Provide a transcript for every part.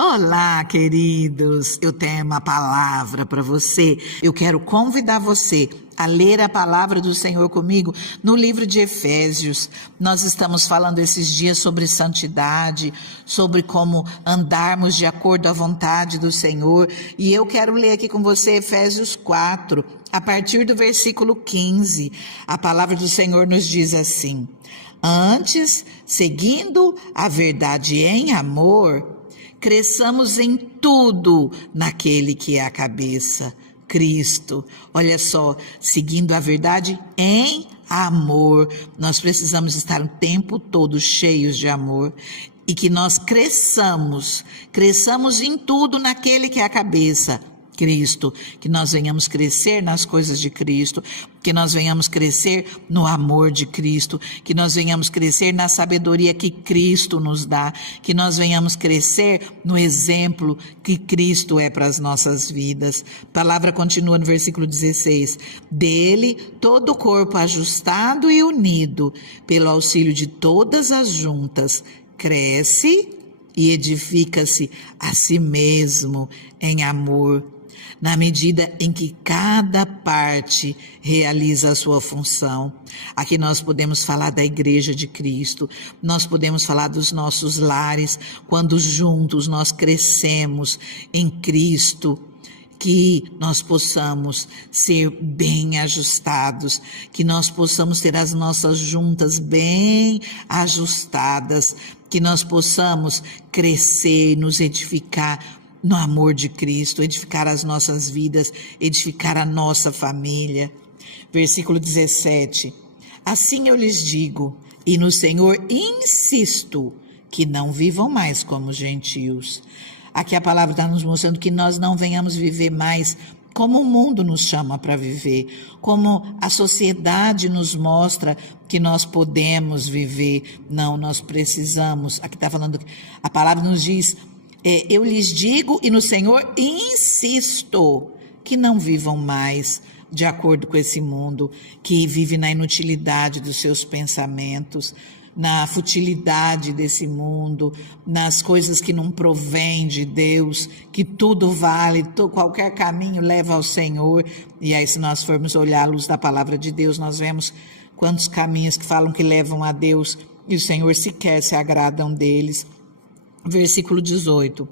Olá, queridos! Eu tenho uma palavra para você. Eu quero convidar você a ler a palavra do Senhor comigo no livro de Efésios. Nós estamos falando esses dias sobre santidade, sobre como andarmos de acordo à vontade do Senhor. E eu quero ler aqui com você Efésios 4, a partir do versículo 15. A palavra do Senhor nos diz assim: Antes, seguindo a verdade em amor, cresçamos em tudo naquele que é a cabeça, Cristo. Olha só, seguindo a verdade em amor. Nós precisamos estar o tempo todo cheios de amor e que nós cresçamos em tudo naquele que é a cabeça, Cristo, que nós venhamos crescer nas coisas de Cristo, que nós venhamos crescer no amor de Cristo, que nós venhamos crescer na sabedoria que Cristo nos dá, que nós venhamos crescer no exemplo que Cristo é para as nossas vidas. A palavra continua no versículo 16: Dele, todo o corpo ajustado e unido, pelo auxílio de todas as juntas, cresce e edifica-se a si mesmo em amor, na medida em que cada parte realiza a sua função. Aqui nós podemos falar da Igreja de Cristo, nós podemos falar dos nossos lares, quando juntos nós crescemos em Cristo, que nós possamos ser bem ajustados, que nós possamos ter as nossas juntas bem ajustadas, que nós possamos crescer, nos edificar no amor de Cristo, edificar as nossas vidas, edificar a nossa família. Versículo 17: Assim eu lhes digo, e no Senhor insisto, que não vivam mais como gentios. Aqui a palavra está nos mostrando que nós não venhamos viver mais como o mundo nos chama para viver, como a sociedade nos mostra que nós podemos viver. Não, nós precisamos. Aqui está falando, a palavra nos diz: eu lhes digo e no Senhor insisto, que não vivam mais de acordo com esse mundo, que vive na inutilidade dos seus pensamentos, na futilidade desse mundo, nas coisas que não provém de Deus, que tudo vale, qualquer caminho leva ao Senhor. E aí, se nós formos olhar a luz da palavra de Deus, nós vemos quantos caminhos que falam que levam a Deus e o Senhor sequer se agradam deles. Versículo 18: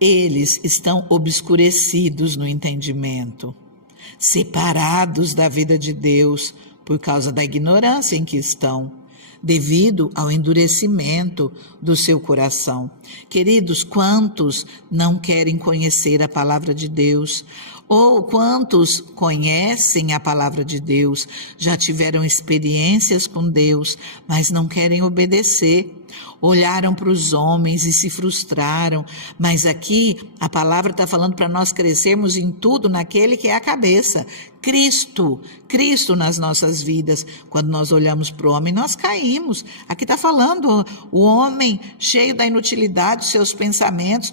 Eles estão obscurecidos no entendimento, separados da vida de Deus por causa da ignorância em que estão, devido ao endurecimento do seu coração. Queridos, quantos não querem conhecer a palavra de Deus? Ou quantos conhecem a palavra de Deus, já tiveram experiências com Deus, mas não querem obedecer? Olharam para os homens e se frustraram, mas aqui a palavra está falando para nós crescermos em tudo naquele que é a cabeça, Cristo nas nossas vidas. Quando nós olhamos para o homem, nós caímos. Aqui está falando, o homem cheio da inutilidade, seus pensamentos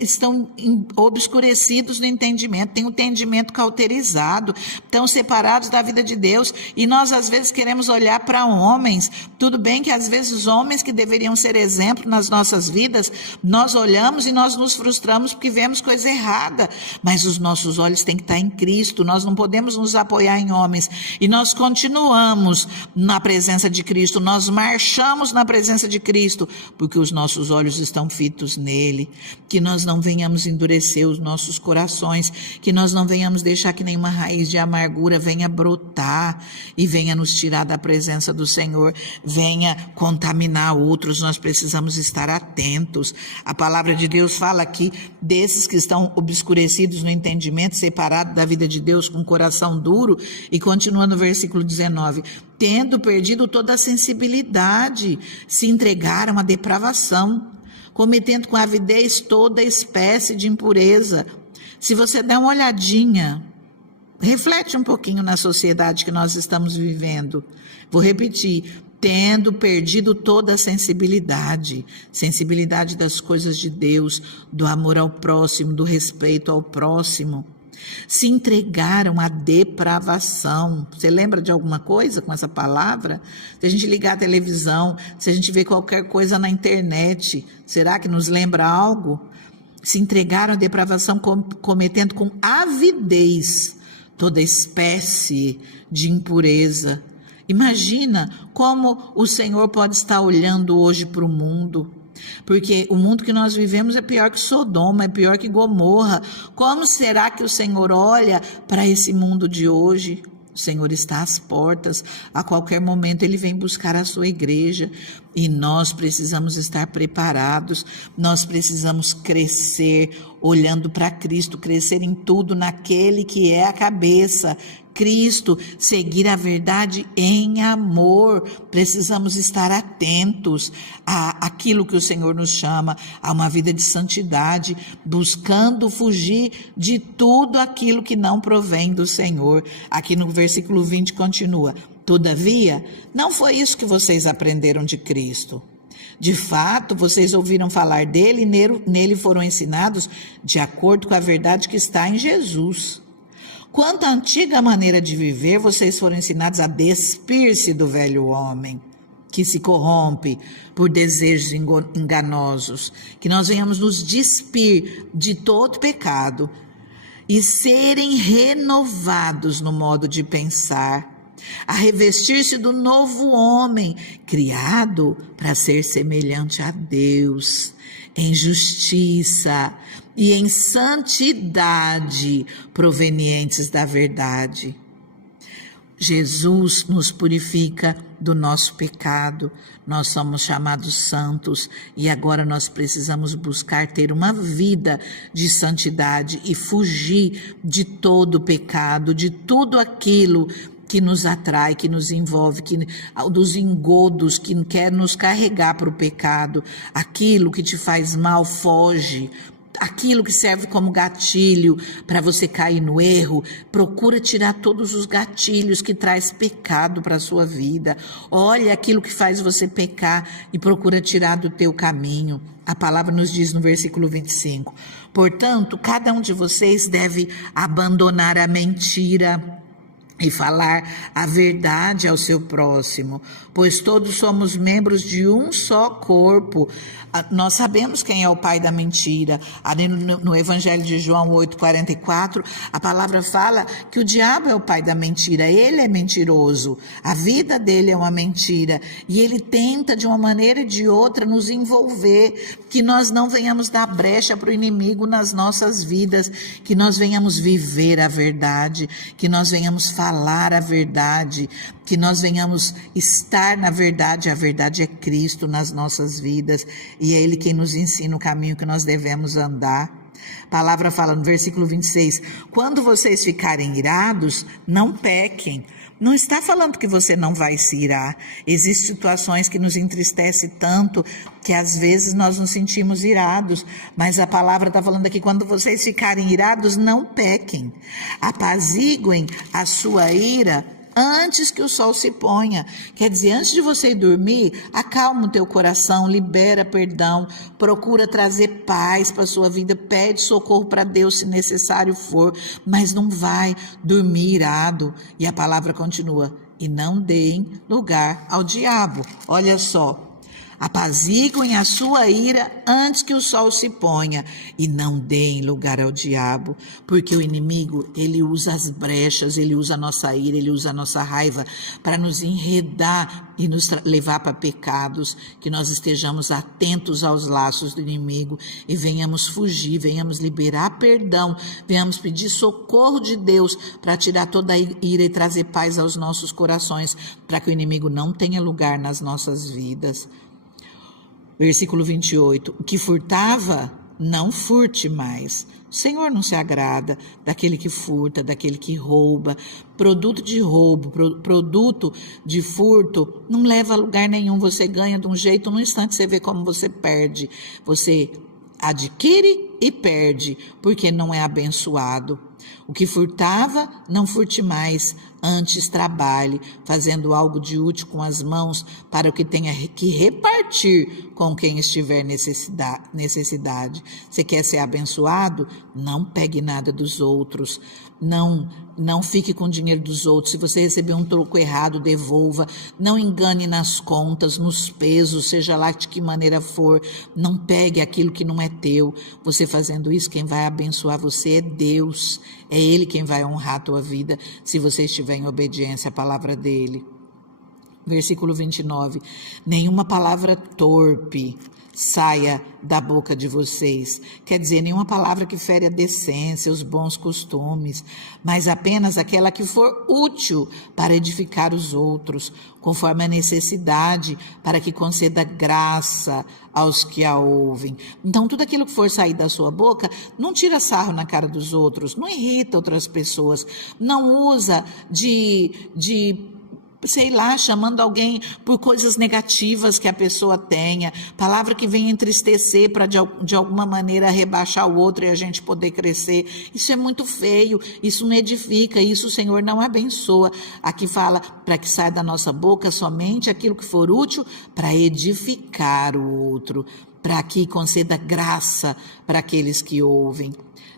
estão obscurecidos no entendimento, tem o entendimento cauterizado, estão separados da vida de Deus, e nós às vezes queremos olhar para homens. Tudo bem que às vezes os homens que deveriam ser exemplo nas nossas vidas, nós olhamos e nós nos frustramos porque vemos coisa errada, mas os nossos olhos têm que estar em Cristo. Nós não podemos nos apoiar em homens, e nós continuamos na presença de Cristo, nós marchamos na presença de Cristo, porque os nossos olhos estão fitos nele. Que nós não venhamos endurecer os nossos corações, que nós não venhamos deixar que nenhuma raiz de amargura venha brotar e venha nos tirar da presença do Senhor, venha contaminar outros. Nós precisamos estar atentos. A palavra de Deus fala aqui desses que estão obscurecidos no entendimento, separados da vida de Deus, com o coração duro, e continua no versículo 19: tendo perdido toda a sensibilidade, se entregaram à depravação, cometendo com avidez toda espécie de impureza. Se você der uma olhadinha, reflete um pouquinho na sociedade que nós estamos vivendo. Vou repetir: tendo perdido toda a sensibilidade das coisas de Deus, do amor ao próximo, do respeito ao próximo. Se entregaram à depravação. Você lembra de alguma coisa com essa palavra? Se a gente ligar a televisão, se a gente vê qualquer coisa na internet, será que nos lembra algo? Se entregaram à depravação, cometendo com avidez toda espécie de impureza. Imagina como o Senhor pode estar olhando hoje para o mundo. Porque o mundo que nós vivemos é pior que Sodoma, é pior que Gomorra. Como será que o Senhor olha para esse mundo de hoje? O Senhor está às portas, a qualquer momento Ele vem buscar a sua igreja e nós precisamos estar preparados, nós precisamos crescer olhando para Cristo, crescer em tudo naquele que é a cabeça, Cristo, seguir a verdade em amor. Precisamos estar atentos àquilo que o Senhor nos chama, a uma vida de santidade, buscando fugir de tudo aquilo que não provém do Senhor. Aqui no versículo 20 continua: todavia, não foi isso que vocês aprenderam de Cristo. De fato, vocês ouviram falar dele e nele foram ensinados de acordo com a verdade que está em Jesus. Quanto à antiga maneira de viver, vocês foram ensinados a despir-se do velho homem, que se corrompe por desejos enganosos, que nós venhamos nos despir de todo pecado e serem renovados no modo de pensar, a revestir-se do novo homem, criado para ser semelhante a Deus, em justiça e em santidade provenientes da verdade. Jesus nos purifica do nosso pecado, nós somos chamados santos e agora nós precisamos buscar ter uma vida de santidade e fugir de todo pecado, de tudo aquilo que nos atrai, que nos envolve, dos engodos que quer nos carregar para o pecado. Aquilo que te faz mal, foge. Aquilo que serve como gatilho para você cair no erro, procura tirar todos os gatilhos que traz pecado para a sua vida. Olha aquilo que faz você pecar e procura tirar do teu caminho. A palavra nos diz no versículo 25: portanto, cada um de vocês deve abandonar a mentira e falar a verdade ao seu próximo, pois todos somos membros de um só corpo. Nós sabemos quem é o pai da mentira. Ali no Evangelho de João 8,44, a palavra fala que o diabo é o pai da mentira, ele é mentiroso, a vida dele é uma mentira, e ele tenta de uma maneira e de outra nos envolver, que nós não venhamos dar brecha para o inimigo nas nossas vidas, que nós venhamos viver a verdade, que nós venhamos falar a verdade, que nós venhamos estar na verdade. A verdade é Cristo nas nossas vidas e é Ele quem nos ensina o caminho que nós devemos andar. A palavra fala no versículo 26, quando vocês ficarem irados, não pequem. Não está falando que você não vai se irar. Existem situações que nos entristecem tanto que às vezes nós nos sentimos irados, mas a palavra está falando aqui, quando vocês ficarem irados, não pequem. Apaziguem a sua ira antes que o sol se ponha. Quer dizer, antes de você ir dormir, acalma o teu coração, libera perdão, procura trazer paz para a sua vida, pede socorro para Deus se necessário for, mas não vai dormir irado. E a palavra continua, e não deem lugar ao diabo. Olha só, apaziguem a sua ira antes que o sol se ponha e não deem lugar ao diabo, porque o inimigo, ele usa as brechas, ele usa a nossa ira, ele usa a nossa raiva para nos enredar e nos levar para pecados, que nós estejamos atentos aos laços do inimigo e venhamos fugir, venhamos liberar perdão, venhamos pedir socorro de Deus para tirar toda a ira e trazer paz aos nossos corações, para que o inimigo não tenha lugar nas nossas vidas. Versículo 28, o que furtava, não furte mais. O Senhor não se agrada daquele que furta, daquele que rouba. Produto de roubo, produto de furto, não leva a lugar nenhum. Você ganha de um jeito, num instante você vê como você perde. Você adquire e perde, porque não é abençoado. O que furtava, não furte mais. Antes trabalhe, fazendo algo de útil com as mãos, para o que tenha que repartir com quem estiver necessidade. Você quer ser abençoado? Não pegue nada dos outros. Não fique com o dinheiro dos outros. Se você receber um troco errado, devolva. Não engane nas contas, nos pesos, seja lá de que maneira for. Não pegue aquilo que não é teu. Você fazendo isso, quem vai abençoar você é Deus. É Ele quem vai honrar a tua vida, se você estiver em obediência à palavra dEle. Versículo 29. Nenhuma palavra torpe saia da boca de vocês. Quer dizer, nenhuma palavra que fere a decência, os bons costumes, mas apenas aquela que for útil para edificar os outros, conforme a necessidade, para que conceda graça aos que a ouvem. Então, tudo aquilo que for sair da sua boca, não tira sarro na cara dos outros, não irrita outras pessoas, não usa sei lá, chamando alguém por coisas negativas que a pessoa tenha, palavra que venha entristecer para de alguma maneira rebaixar o outro e a gente poder crescer. Isso é muito feio, isso não edifica, isso o Senhor não abençoa. Aqui fala para que saia da nossa boca somente aquilo que for útil para edificar o outro, para que conceda graça para aqueles que ouvem.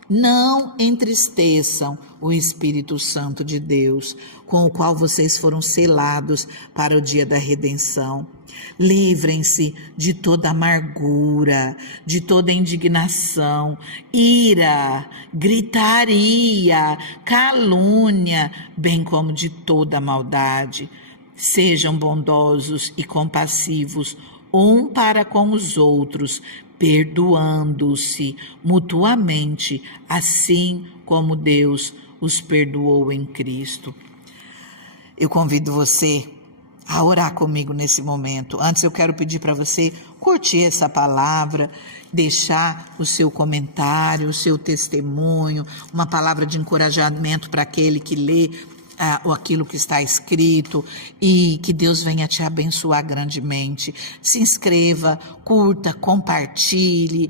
Não entristeçam o Espírito Santo de Deus, com o qual vocês foram selados para o dia da redenção. Livrem-se de toda amargura, de toda indignação, ira, gritaria, calúnia, bem como de toda maldade. Sejam bondosos e compassivos um para com os outros, perdoando-se mutuamente, assim como Deus os perdoou em Cristo. Eu convido você a orar comigo nesse momento. Antes eu quero pedir para você curtir essa palavra, deixar o seu comentário, o seu testemunho, uma palavra de encorajamento para aquele que lê aquilo que está escrito, e que Deus venha te abençoar grandemente. Se inscreva, curta, compartilhe,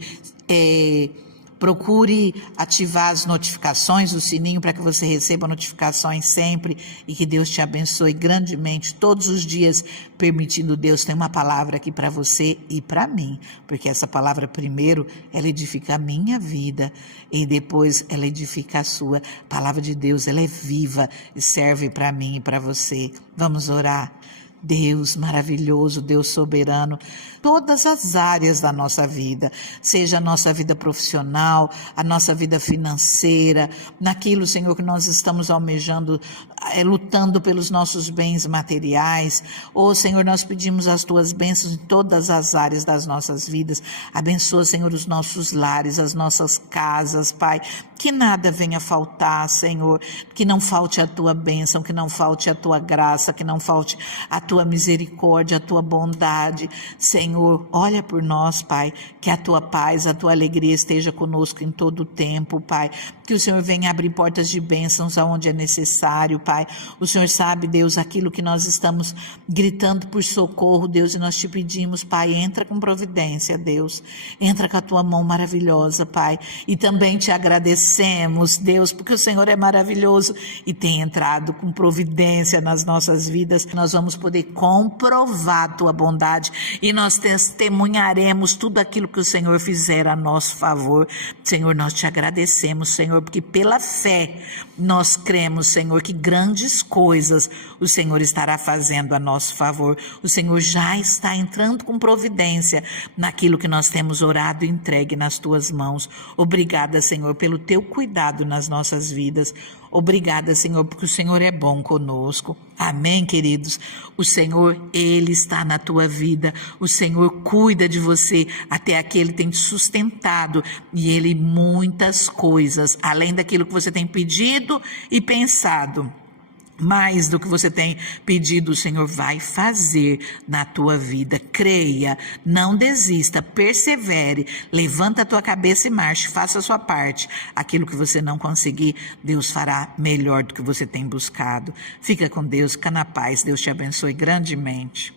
procure ativar as notificações, o sininho, para que você receba notificações sempre, e que Deus te abençoe grandemente todos os dias, permitindo Deus ter uma palavra aqui para você e para mim, porque essa palavra primeiro, ela edifica a minha vida e depois ela edifica a sua. A palavra de Deus, ela é viva e serve para mim e para você. Vamos orar. Deus maravilhoso, Deus soberano, todas as áreas da nossa vida, seja a nossa vida profissional, a nossa vida financeira, naquilo, Senhor, que nós estamos almejando, lutando pelos nossos bens materiais. Senhor, nós pedimos as tuas bênçãos em todas as áreas das nossas vidas. Abençoa, Senhor, os nossos lares, as nossas casas, Pai, que nada venha faltar, Senhor, que não falte a tua bênção, que não falte a tua graça, que não falte a tua misericórdia, a tua bondade. Senhor, olha por nós, Pai, que a tua paz, a tua alegria esteja conosco em todo o tempo, Pai, que o Senhor venha abrir portas de bênçãos aonde é necessário, Pai. O Senhor sabe, Deus, aquilo que nós estamos gritando por socorro, Deus, e nós te pedimos, Pai, entra com providência, Deus, entra com a tua mão maravilhosa, Pai, e também te agradecemos, Deus, porque o Senhor é maravilhoso e tem entrado com providência nas nossas vidas. Nós vamos poder comprovar a tua bondade e nós testemunharemos tudo aquilo que o Senhor fizer a nosso favor. Senhor, nós te agradecemos, Senhor, porque pela fé nós cremos, Senhor, que grandes coisas o Senhor estará fazendo a nosso favor. O Senhor já está entrando com providência naquilo que nós temos orado e entregue nas tuas mãos. Obrigada, Senhor, pelo teu cuidado nas nossas vidas. Obrigada, Senhor, porque o Senhor é bom conosco. Amém, queridos? O Senhor, Ele está na tua vida. O Senhor cuida de você. Até aqui Ele tem te sustentado. E Ele muitas coisas, além daquilo que você tem pedido e pensado, mais do que você tem pedido, o Senhor vai fazer na tua vida. Creia, não desista, persevere, levanta a tua cabeça e marche, faça a sua parte. Aquilo que você não conseguir, Deus fará melhor do que você tem buscado. Fica com Deus, fica na paz, Deus te abençoe grandemente.